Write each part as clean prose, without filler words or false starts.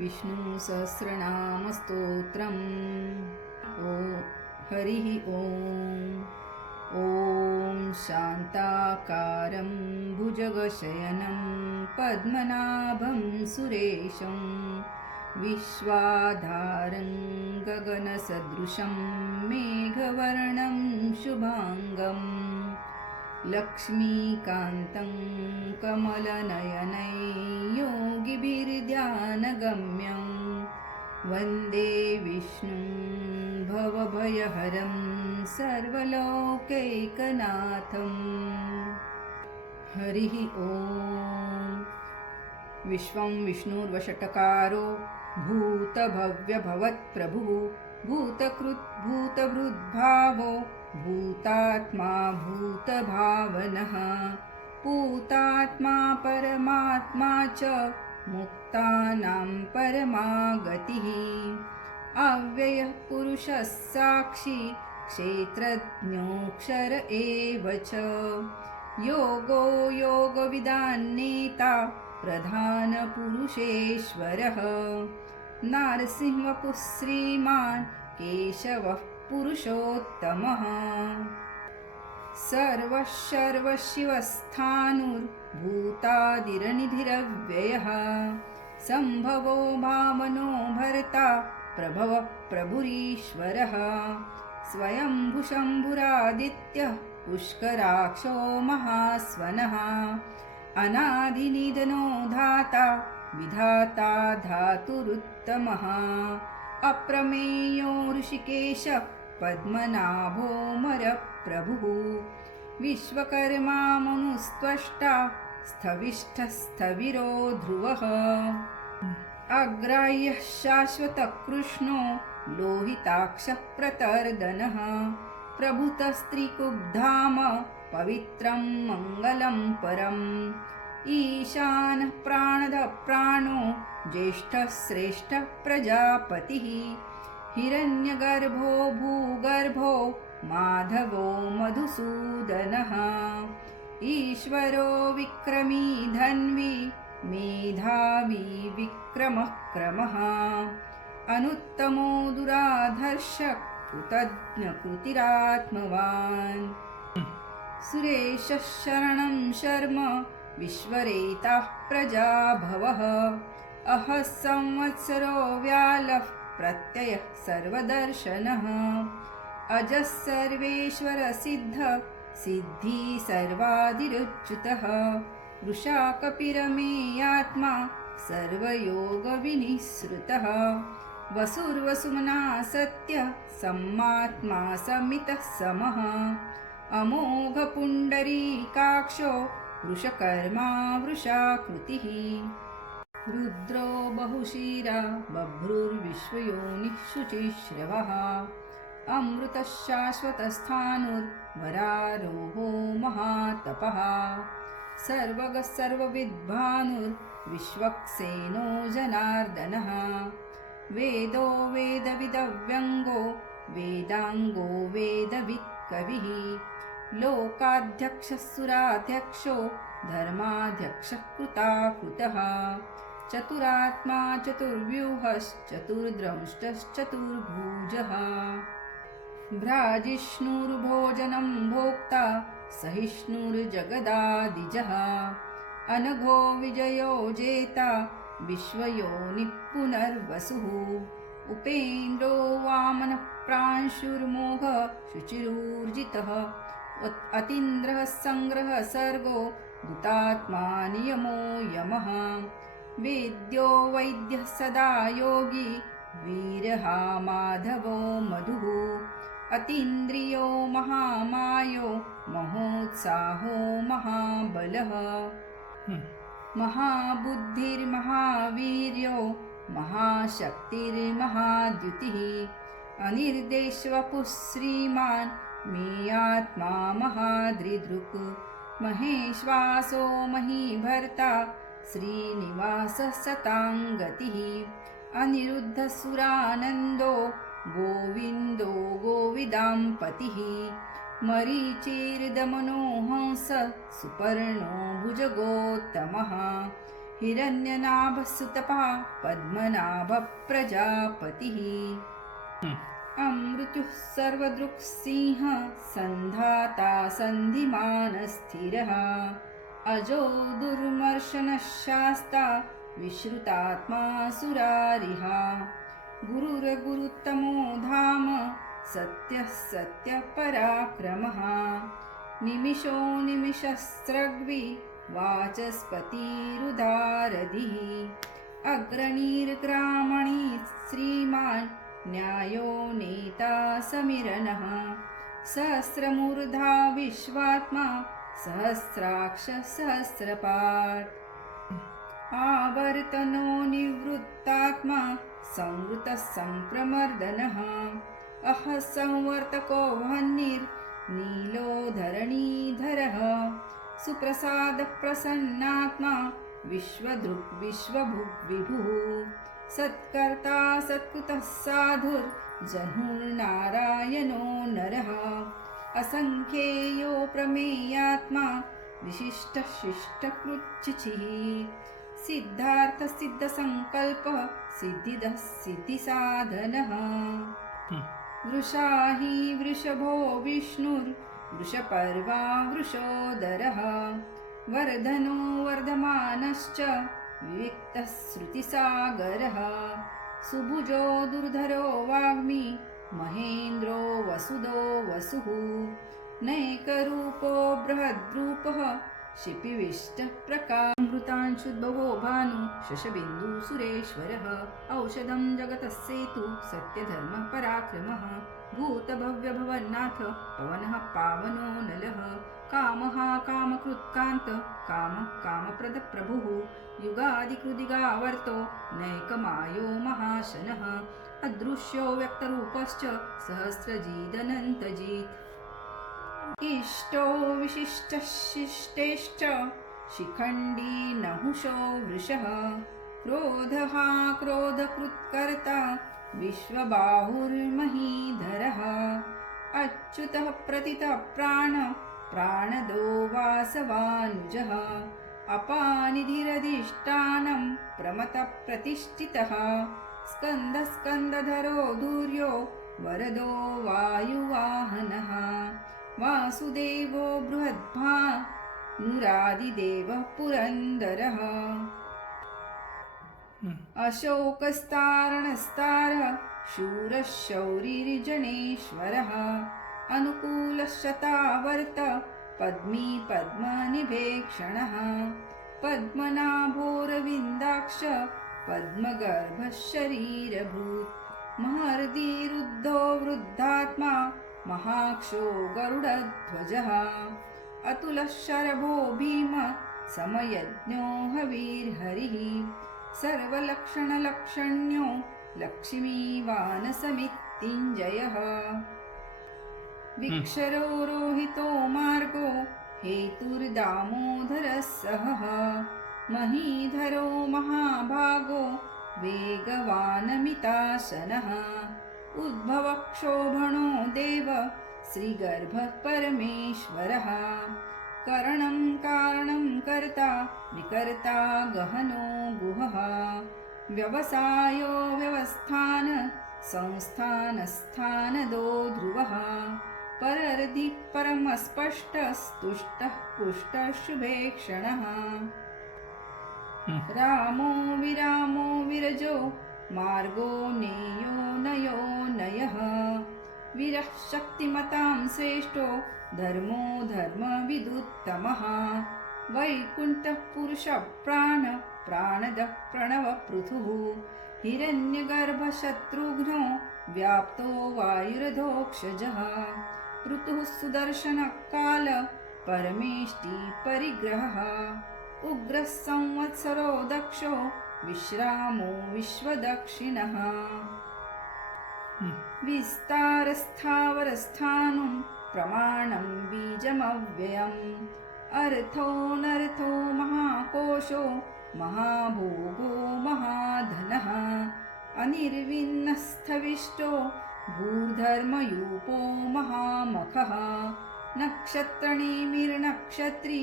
विष्णुसहस्रनामस्तोत्रम् ओ हरिः ॐ शान्ताकारं भुजगशयनं पद्मनाभं सुरेशं विश्वाधारं गगनसदृशं मेघवर्णं शुभाङ्गं लक्ष्मीकान्तं कमलनयनै योगिभिर्ध्यानगम्यं वन्दे विष्णुं भवभयहरं सर्वलोकैकनाथं हरिः ॐ विश्वं विष्णुर्वषट्कारो भूतभव्यभवत्प्रभुः भूतकृत् भूतभृद्भावो भूतात्मा भूतभावनः पूतात्मा परमात्मा च मुक्तानां परमागतिः अव्ययः पुरुषः साक्षी क्षेत्रज्ञोऽक्षर एव च योगो योगविदान्नेता प्रधानपुरुषेश्वरः नारसिंहपुः श्रीमान् केशवः पुरुषोत्तमः सर्वशर्वशिवस्थाणुर्भूतादिरनिधिरव्ययः सम्भवो भावनो भर्ता प्रभवः प्रभुरीश्वरः स्वयंभुशम्भुरादित्यः पुष्कराक्षो महास्वनः अनादिनिधनो धाता विधाता धातुरुत्तमः अप्रमेयो ऋषिकेश पद्मनाभोऽमरप्रभुः विश्वकर्मा मनुस्त्वष्टा स्थविष्ठस्थविरो ध्रुवः अग्राह्यः शाश्वतकृष्णो लोहिताक्षः प्रतर्दनः प्रभुतस्त्रिकुब्धाम पवित्रं मङ्गलं परम् ईशानः प्राणदः प्राणो ज्येष्ठः श्रेष्ठः प्रजापतिः हिरण्यगर्भो भूगर्भो माधवो मधुसूदनः ईश्वरो विक्रमी धन्वी मेधावी विक्रमः क्रमः अनुत्तमो दुराधर्ष कृतज्ञकृतिरात्मवान् सुरेशः शरणं शर्म विश्वरेताः प्रजाभवः अहः संवत्सरो व्यालः प्रत्ययः सर्वदर्शनः अजः सर्वेश्वर सिद्ध सिद्धि सर्वादिरुच्युतः वृषाकपिरमेयात्मा सर्वयोगविनिःसृतः वसुर्वसुमना सत्य सम्मात्मा समितः समः अमोघपुण्डरीकाक्षो वृषकर्मा वृषाकृतिः रुद्रो बहुशिरा बभ्रुर्विश्वयोनिः शुचिश्रवः अमृतः शाश्वतस्थाणुर्वरारोहो महातपः सर्वगः सर्वविद्भानुर्विश्वक्सेनो जनार्दनः वेदो वेदविदव्यङ्गो वेदाङ्गो वेदवित्कविः लोकाध्यक्षः सुराध्यक्षो धर्माध्यक्षः कृताकृतः चतुरात्मा चतुर्व्यूहश्चतुर्द्रंष्टश्चतुर्भुजः भ्राजिष्णुर्भोजनं भोक्ता सहिष्णुर्जगदादिजः अनघो विजयो जेता विश्वयोनिः पुनर्वसुः उपेन्द्रो वामनः प्रांशुर्मोघः शुचिरूर्जितः अतीन्द्रः सङ्ग्रहः सर्गो दुतात्मा नियमो यमः वेद्यो वैद्यः सदा योगी वीरः माधवो मधुः अतीन्द्रियो महामायो महोत्साहो महाबलः महाबुद्धिर्महावीर्यो महाशक्तिर्महाद्युतिः अनिर्देशवपुः श्रीमान् मे आत्मा महादृदृक् महेश्वासो महीभर्ता श्रीनिवासः सताङ्गतिः अनिरुद्धसुरानन्दो गोविन्दो गोविदाम्पतिः मरीचिर्दमनो हंस सुपर्णो भुजगोत्तमः हिरण्यनाभसुतपा पद्मनाभप्रजापतिः अमृत्युः सर्वदृक्सिंह सन्धाता सन्धिमानस्थिरः अजो दुर्मर्शनशास्ता विश्रुतात्मा सुरारिः गुरुरगुरुत्तमो धाम सत्यः सत्यपराक्रमः निमिषो निमिषस्रग्वि वाचस्पतिरुदारधिः अग्रणीर्ग्रामणी श्रीमान् न्यायो नेता समिरनः सहस्रमूर्धा विश्वात्मा सहस्राक्ष सहस्रपात् आवर्तनो निवृत्तात्मा संवृतः संप्रमर्दनः अह संवर्तको वह्निर्नीलो धरणीधरः सुप्रसादप्रसन्नात्मा विश्वदृक् विश्वभुग्विभुः सत्कर्ता सत्कृतः साधुर्जहुर्नारायणो नरः असंख्येयो प्रमेयात्मा विशिष्टः शिष्टकृच्छिः सिद्धार्थसिद्धसङ्कल्पः सिद्धिदः सिद्धिसाधनः वृषा हि वृषभो विष्णुर्वृषपर्वा वृषोदरः वर्धनो वर्धमानश्च विविक्तः श्रुतिसागरः सुभुजो दुर्धरो वाग्मी महेन्द्रो वसुदो वसुः नैकरूपो बृहद्रूपः शिपिविष्टप्रकामृतांशुद्भवो भानु शशबिन्दु सुरेश्वरः औषधं जगतः सेतु सत्यधर्मः पराक्रमः भूतभव्यभवन्नाथ पवनः पावनो नलः कामः कामकृत्कान्त कामः कामप्रदप्रभुः युगादिकृदिगावर्तो नैकमायो महाशनः अदृश्यो व्यक्तरूपश्च सहस्रजीदनन्तजीत् इष्टो विशिष्टशिष्टेश्च शिखण्डी नहुषो वृषः क्रोधः क्रोधकृत्कर्ता विश्वबाहुर्महीधरः अच्युतः प्रतितः प्राणदो वासवानुजः अपानिधिरधिष्ठानं प्रमतप्रतिष्ठितः स्कन्दस्कन्दधरो धूर्यो वरदो वायुवाहनः वासुदेवो बृहद्भानुरादिदेवः पुरन्दरः अशोकस्तारणस्तारः शूरः शौरिर्जनेश्वरः अनुकूलशतावर्त पद्मी पद्मनिभेक्षणः पद्मनाभोरविन्दाक्ष पद्मगर्भः शरीरभूत् महर्दिरुद्धो वृद्धात्मा महाक्षो गरुडध्वजः अतुलः शरभो भीम समयज्ञो हवीर्हरिः सर्वलक्षणलक्षण्यो लक्ष्मीवानसमित्तिञ्जयः विक्षरो रोहितो मार्गो हेतुर्दामोदरः सहः महीधरो महाभागो वेगवानमिताशनः उद्भवक्षोभणो देव श्रीगर्भः परमेश्वरः करणं कारणं कर्ता विकर्ता गहनो गुहः व्यवसायो व्यवस्थान संस्थानस्थानदो ध्रुवः परर्धिः परमस्पष्टस्तुष्टः पुष्टः शुभेक्षणः रामो विरामो विरजो मार्गो नेयो नयो नयः वीरः शक्तिमतां श्रेष्ठो धर्मो धर्मविदुत्तमः वैकुण्ठः पुरुषः प्राणदः प्रणवपृथुः हिरण्यगर्भशत्रुघ्नो व्याप्तो वायुरधोक्षजः ऋतुः सुदर्शनकाल परमेष्टि परिग्रहः उग्रः संवत्सरो दक्षो विश्रामो विश्वदक्षिणः विस्तारस्थावरस्थानं प्रमाणं बीजमव्ययम् अर्थोऽनर्थो महाकोशो महाभोगो महाधनः अनिर्विन्नस्थविष्टो भूधर्मयूपो महामखः नक्षत्रनेमिर्नक्षत्री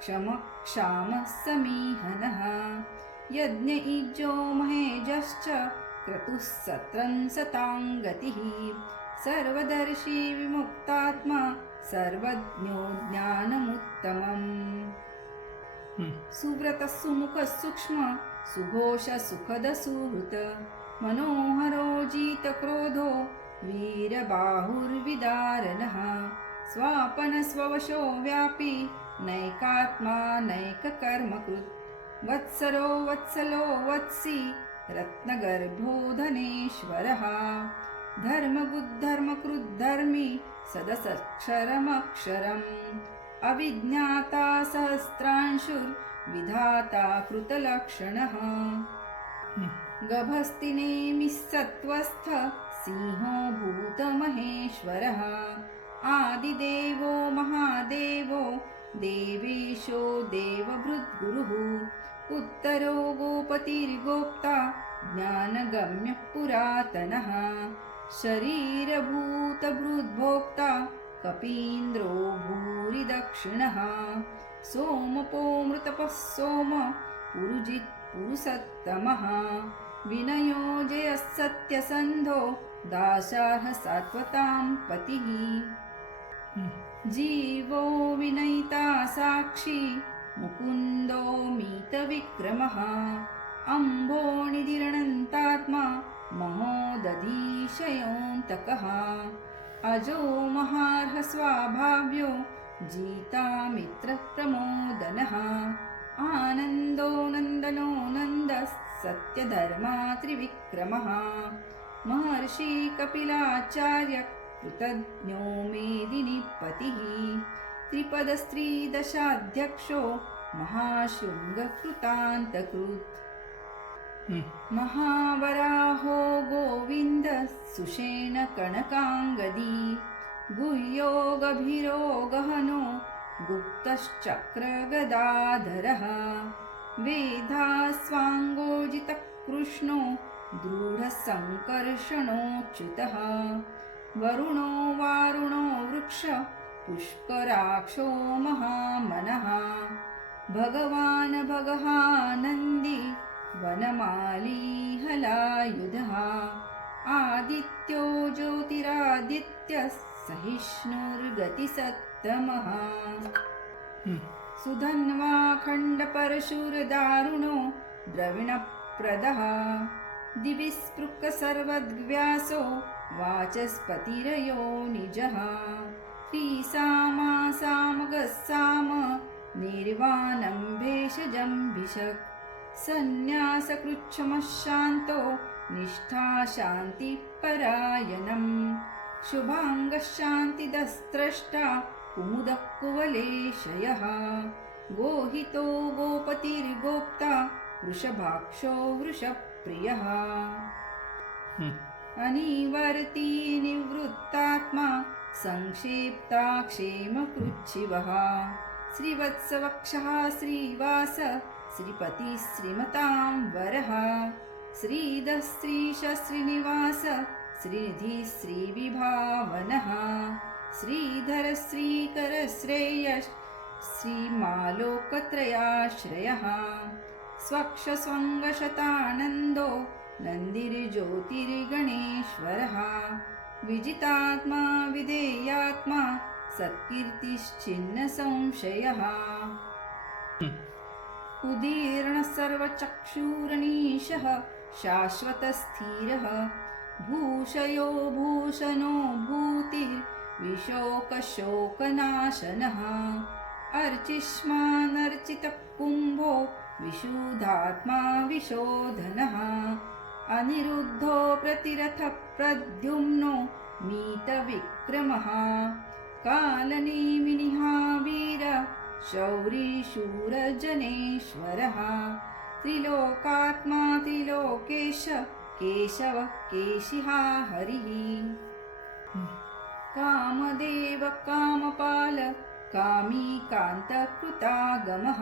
क्षमः क्षामः समीहनः यज्ञ इज्जो महेजश्च क्रतुः सत्रं सतां गतिः सर्वदर्शी विमुक्तात्मा सर्वज्ञो ज्ञानमुत्तमम् सुव्रतः सुमुखः सूक्ष्म सुघोष सुखद सुहृत मनोहरो जितक्रोधो वीरबाहुर्विदारणः स्वापन स्ववशो व्यापी नैकात्मा नैककर्मकृत् वत्सरो वत्सलो वत्सी रत्नगर्भो धनेश्वरः धर्मकृद्धर्मी सदसक्षरमक्षरम् अविज्ञाता सहस्रांशुर्विधाता कृतलक्षणः गभस्तिनेमिः सत्त्वस्थ सिंहो भूतमहेश्वरः आदिदेवो महादेवो देवेशो देवभृद्गुरुः उत्तरो गोपतिर्गोप्ता ज्ञानगम्यः पुरातनः शरीरभूतभृद्भोक्ता कपीन्द्रो भूरि दक्षिणः सोमपो मृतपः सोम पुरुजित् पुरुषत्तमः विनयो जयः सत्यसन्धो दाशार्ह सात्वतां पतिः जीवो विनयिता साक्षी मुकुन्दो मीतविक्रमः अम्भोनिधिरणन्तात्मा महोदधीशयोऽन्तकः अजो महार्ह स्वाभाव्यो जीता मित्रप्रमोदनः आनन्दो नन्दनो नन्दः सत्यधर्मा त्रिविक्रमः महर्षि कपिलाचार्य कृतज्ञो मेदिनीपतिः त्रिपदस्त्रीदशाध्यक्षो महाशृङ्गकृतान्तकृत् महावराहो गोविन्द सुषेण कनकाङ्गदी गुह्यो गभीरो गहनो गुप्तश्चक्रगदाधरः वेदास्वाङ्गोजितः कृष्णो दृढसङ्कर्षणोच्युतः वरुणो वारुणो वृक्ष पुष्कराक्षो महामनः भगवान् भगहानन्दी वनमाली हलायुधः आदित्यो ज्योतिरादित्यः सहिष्णुर्गतिसत्तमः सुधन्वा खण्डपरशुरदारुणो द्रविणप्रदः दिविस्पृक् सर्वद्व्यासो वाचस्पतिरयो निजः त्रिसामासामगस्साम निर्वाणं भेषजम्भिषक् सन्न्यासकृच्छमशान्तो निष्ठा शान्तिपरायणम् शुभाङ्गशान्तिदस्त्रष्टा कुमुदः कुवलेशयः गोहितो गोपतिर्गोप्ता वृषभाक्षो वृषप्रियः अनिवर्ती निवृत्तात्मा संक्षेप्ता क्षेमकृच्छिवः श्रीवत्सवक्षः श्रीवास श्रीपतिः श्रीमतां वरः श्रीधः श्रीश श्रीनिवास श्रीनिधिः श्रीविभावनः श्रीधर श्रीकर श्रेयः श्रीमालोकत्रयाश्रयः स्वक्षस्वङ्गशतानन्दो नन्दिर्ज्योतिर्गणेश्वरः विजितात्मा विधेयात्मा सत्कीर्तिश्चिन्नसंशयः उदीर्णः सर्वचक्षुरनीशः शाश्वतस्थिरः भूषयो भूषणो भूतिर्विशोकशोकनाशनः अर्चिष्मानर्चितः कुम्भो विशुद्धात्मा विशोधनः अनिरुद्धो प्रतिरथः प्रद्युम्नो मीतविक्रमः कालनेमिनिः वीर शौरीशूरजनेश्वरः त्रिलोकात्मा त्रिलोकेश केशवः केशिहा हरिः कामदेव कामपाल कामी कान्तकृतागमः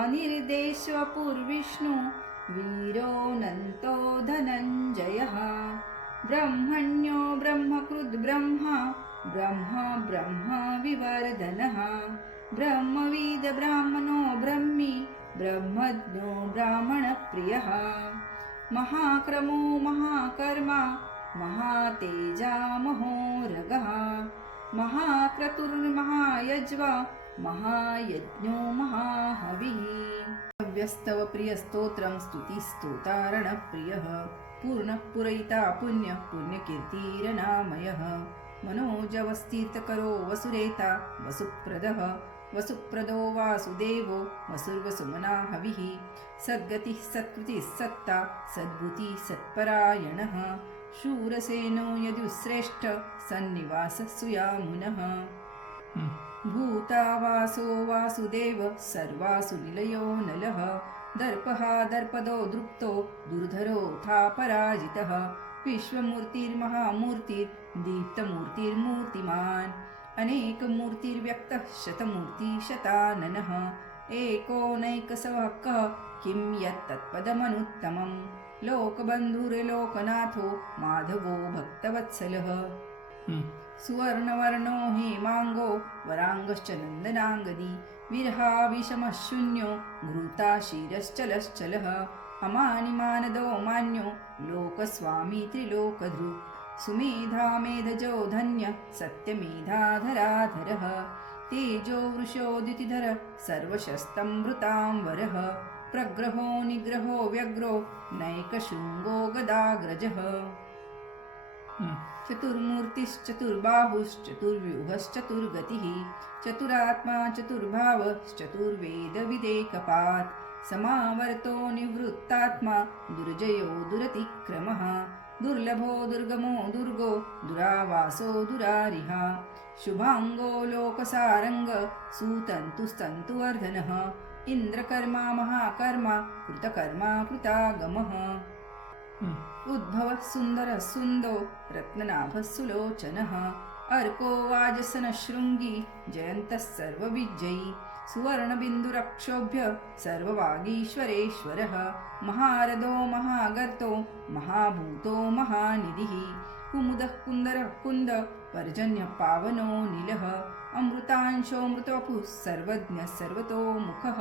अनिर्देशवपुर्विष्णु वीरोऽनन्तो धनञ्जयः ब्रह्मण्यो ब्रह्मकृद्ब्रह्मा ब्रह्म विवर्धनः ब्रह्मविद् ब्राह्मणो ब्रह्मी ब्रह्मज्ञो ब्राह्मणप्रियः महाक्रमो महाकर्मा महातेजा महोरगः महाक्रतुर्महायज्वा महायज्ञो महाहविः व्यस्तव प्रियस्तोत्रं स्तुतिस्तोतारणप्रियः पूर्णः पुरयिता पुण्यः पुण्यकीर्तिरनामयः मनोजवस्तीर्थकरो वसुरेता वसुप्रदः वसुप्रदो वासुदेवो वसुर्वसुमना हविः सद्गतिः सत्कृतिः सत्ता सद्भूतिः सत्परायणः शूरसेनो यदुश्रेष्ठ सन्निवासः सुयामुनः भूतावासो वासुदेव सर्वासु निलयो नलः दर्पः दर्पदो दृप्तो दुर्धरोऽथा पराजितः विश्वमूर्तिर्महामूर्तिर्दीप्तमूर्तिर्मूर्तिमान् अनेकमूर्तिर्व्यक्तः शतमूर्तिशताननः एकोनैकसवः कः किं यत्तत्पदमनुत्तमं लोकबन्धुर्लोकनाथो माधवो भक्तवत्सलः सुवर्णवर्णो हेमाङ्गो वराङ्गश्च नन्दनाङ्गदी विरहाविषमः शून्यो घृता क्षीरश्चलश्चलः अमानिमानदो मान्यो लोकस्वामी त्रिलोकधृ सुमेधा मेधजो धन्य सत्यमेधाधराधरः तेजो वृषोदितिधर सर्वशस्तमृतांवरः प्रग्रहो निग्रहो व्यग्रो नैकशृङ्गो गदाग्रजः चतुर्मूर्तिश्चतुर्बाहुश्चतुर्व्यूहश्चतुर्गतिः चतुरात्मा चतुर्भावश्चतुर्वेदविदेकपात् समावर्तो निवृत्तात्मा दुर्जयो दुरतिक्रमः दुर्लभो दुर्गमो दुर्गो दुरावासो दुरारिः शुभाङ्गो लोकसारङ्ग सुतन्तुस्तन्तुवर्धनः इन्द्रकर्मा महाकर्मा कृतकर्मा कृतागमः उद्भवः सुन्दरः सुन्दो रत्ननाभः सुलोचनः अर्को वाजसनः शृङ्गी जयन्तः सर्वविजयी सुवर्णबिन्दुरक्षोभ्य सर्ववागीश्वरेश्वरः महारथो महागर्तो महाभूतो महानिधिः कुमुदः कुन्दरः कुन्द पर्जन्यः पावनो नीलः अमृतांशोऽमृतवपुः सर्वज्ञः सर्वतोमुखः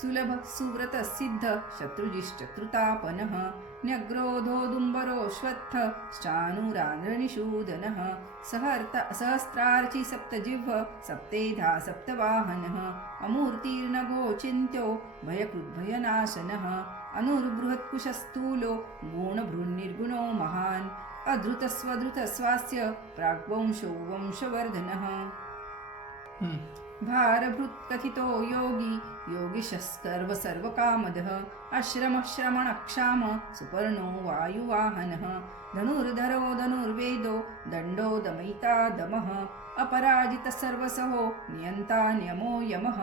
सुलभः सुव्रतः सिद्धः शत्रुजिश्चतुर्तापनः न्यग्रोधोदुम्बरोऽश्वत्थ श्चाणूरान्द्रनिषूदनः सहस्रार्चि सप्तजिह्व सप्तेधा सप्तवाहनः अमूर्तिर्नगोचिन्त्यो भयकृद्भयनाशनः अनुर्बृहत्कुशस्थूलो गुणभृन्निर्गुणो महान् अधृतस्वधृतस्वास्य प्राग्वंशो वंशवर्धनः भारभृत्कथितो योगी योगिशस्कर्व सर्वकामदः अश्रमः श्रमणक्षाम सुपर्णो वायुवाहनः धनुर्धरो धनुर्वेदो दण्डो दमयिता दमः अपराजितः सर्वसहो नियन्ता नियमो यमः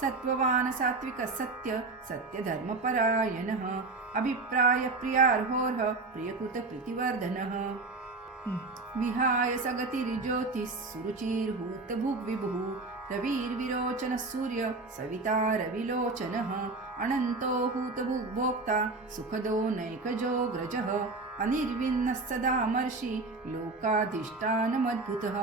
सत्त्ववान् सात्विकः सत्य सत्यधर्मपरायणः अभिप्रायप्रियार्होर्ह प्रियकृतप्रीतिवर्धनः विहाय सगतिर्ज्योतिः सुरुचिर्हूतभुग्विभुः रविर्विरोचनः सूर्य सविता रविलोचनः अनन्तो हूतभुग्भोक्ता सुखदो नैकजोऽग्रजः अनिर्विन्नः सदामर्षि लोकाधिष्ठानमद्भुतः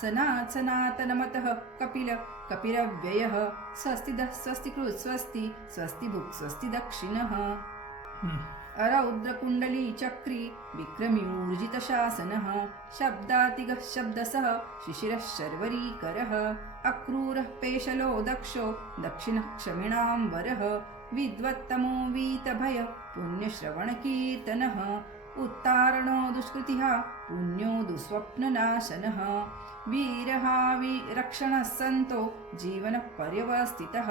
सनातनमतः कपिल कपिरव्ययः स्वस्तिदः स्वस्तिकृत् स्वस्ति स्वस्तिभुक् स्वस्ति दक्षिणः अरौद्रकुण्डली चक्री विक्रम्यूर्जितशासनः शब्दातिगः शब्दसः शिशिरः शर्वरीकरः अक्रूरः पेशलो दक्षो दक्षिणः क्षमिणाम्बरः विद्वत्तमो वीतभय पुण्यश्रवणकीर्तनः उत्तारणो दुष्कृतिः पुण्यो दुःस्वप्ननाशनः वीरः विरक्षणः सन्तो जीवनः पर्यवस्थितः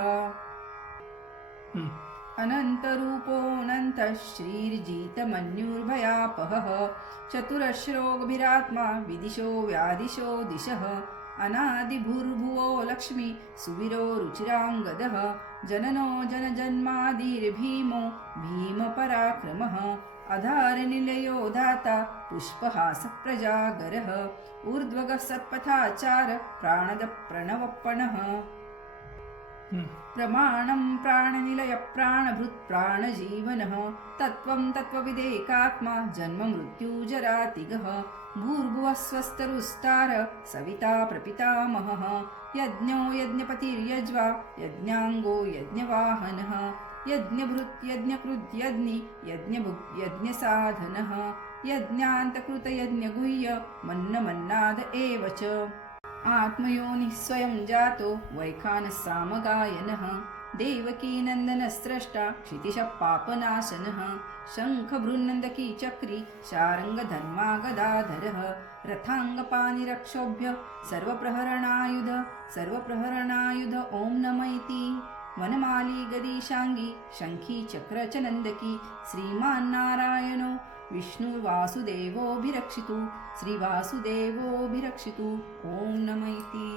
अनन्तरूपोऽनन्तः श्रीर्जितमन्युर्भयापहः चतुरश्रोगभिरात्मा विदिशो व्यादिशो दिशः अनादिभूर्भुवो लक्ष्मी सुवीरो रुचिराङ्गदः जननो जनजन्मादिर्भीमो भीमपराक्रमः अधारनिलयो दाता पुष्पहासप्रजागरः ऊर्ध्वगः सत्पथाचार प्राणदप्रणवपणः प्रमाणं प्राणनिलय प्राणभृत् प्राणजीवनः तत्त्वं तत्त्वविदेकात्मा जन्म मृत्युजरातिगः भूर्भुवः स्वस्तरुस्तार सविता प्रपितामहः यज्ञो यज्ञपतिर्यज्वा यज्ञाङ्गो यज्ञवाहनः यज्ञभृत् यज्ञकृत् यज्ञि यज्ञभुक् यज्ञसाधनः यज्ञान्तकृत यज्ञगुह्य मन्नमन्नाद एव च आत्मयोनिः स्वयं जातो वैखानः सामगायनः देवकीनन्दनस्रष्टा क्षितिशः पापनाशनः शङ्खभृन्नन्दकी चक्री शारङ्गधर्मा गदाधरः रथाङ्गपानिरक्षोभ्य सर्वप्रहरणायुध ॐ नम इति वनमाली गदीशाङ्गी शङ्खी चक्र च नन्दकी श्रीमान्नारायणो विष्णुर्वासुदेवोऽभिरक्षितु श्रीवासुदेवोऽभिरक्षितु ॐ नम इति।